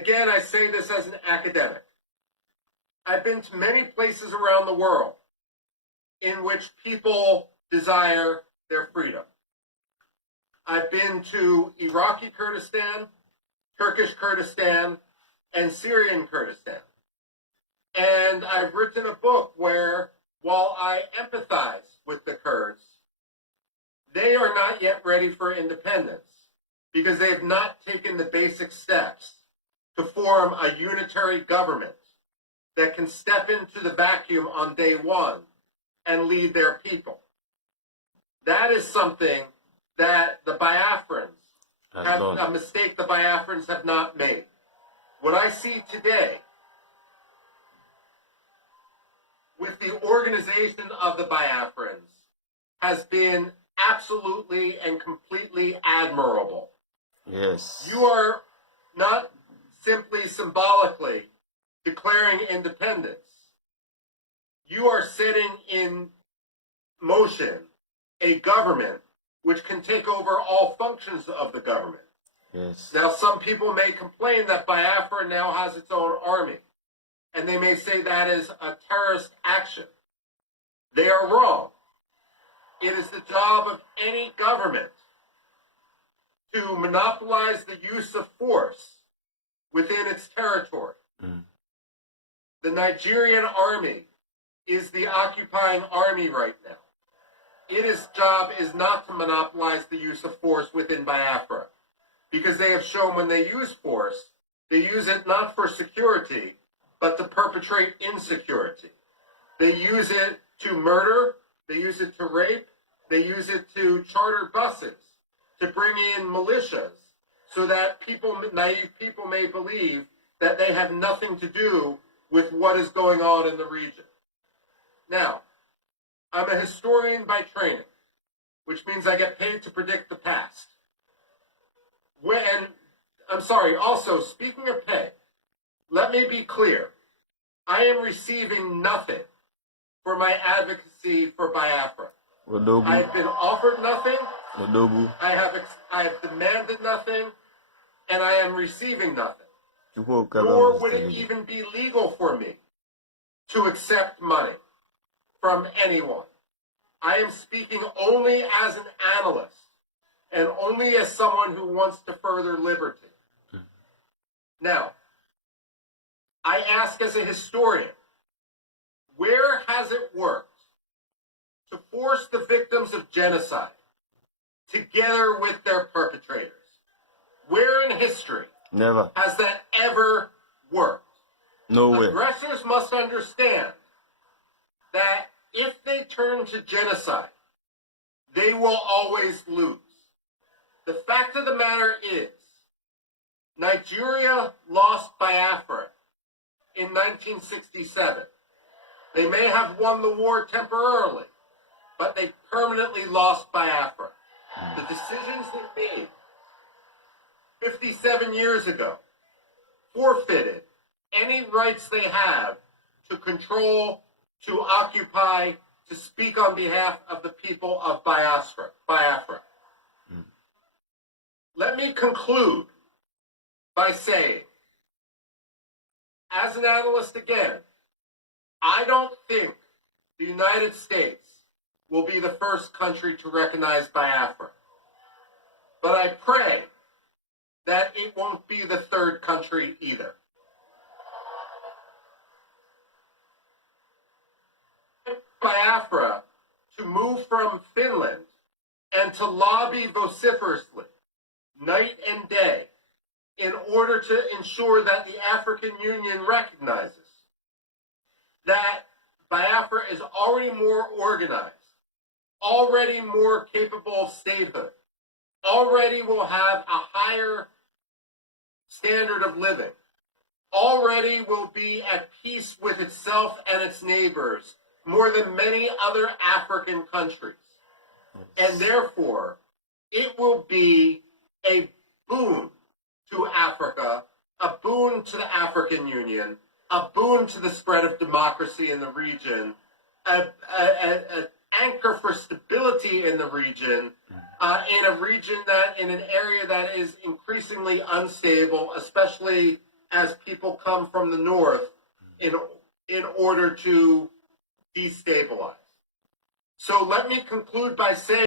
again, I say this as an academic. I've been to many places around the world in which people desire their freedom. I've been to Iraqi Kurdistan, Turkish Kurdistan, and Syrian Kurdistan. And I've written a book where, while I empathize with the Kurds, they are not yet ready for independence because they have not taken the basic steps to form a unitary government that can step into the vacuum on day one and lead their people. That is something that the Biafrans have, a mistake the Biafrans have not made. What I see today with the organization of the Biafrans has been absolutely and completely admirable. Yes. You are not simply symbolically declaring independence. You are setting in motion a government which can take over all functions of the government. Yes. Now, some people may complain that Biafra now has its own army, and they may say that is a terrorist action. They are wrong. It is the job of any government to monopolize the use of force within its territory. The Nigerian army is the occupying army right now. Its job is not to monopolize the use of force within Biafra, because they have shown when they use force, they use it not for security, but to perpetrate insecurity. They use it to murder, they use it to rape, they use it to charter buses, to bring in militias, so that naive people may believe that they have nothing to do with what is going on in the region. Now, I'm a historian by training, which means I get paid to predict the past. Also, speaking of pay, let me be clear. I am receiving nothing for my advocacy for Biafra. I have been offered nothing. I have demanded nothing, and I am receiving nothing. Nor would it even be legal for me to accept money from anyone. I am speaking only as an analyst and only as someone who wants to further liberty. Now, I ask as a historian, where has it worked to force the victims of genocide together with their perpetrators? Where in history has that ever worked? Nowhere. Aggressors must understand that if they turn to genocide, they will always lose. The fact of the matter is, Nigeria lost Biafra in 1967. They may have won the war temporarily, but they permanently lost Biafra. The decisions they made 57 years ago forfeited any rights they have to control, to occupy, to speak on behalf of the people of Biafra. Let me conclude by saying, as an analyst again, I don't think the United States will be the first country to recognize Biafra. But I pray that it won't be the third country either. Biafra to move from Finland and to lobby vociferously, night and day, in order to ensure that the African Union recognizes that Biafra is already more organized, already more capable of statehood, already will have a higher standard of living, already will be at peace with itself and its neighbors more than many other African countries. And therefore, it will be a boon to Africa, a boon to the African Union, a boon to the spread of democracy in the region, an anchor for stability in the region, in a region in an area that is increasingly unstable, especially as people come from the north in order to destabilize. So let me conclude by saying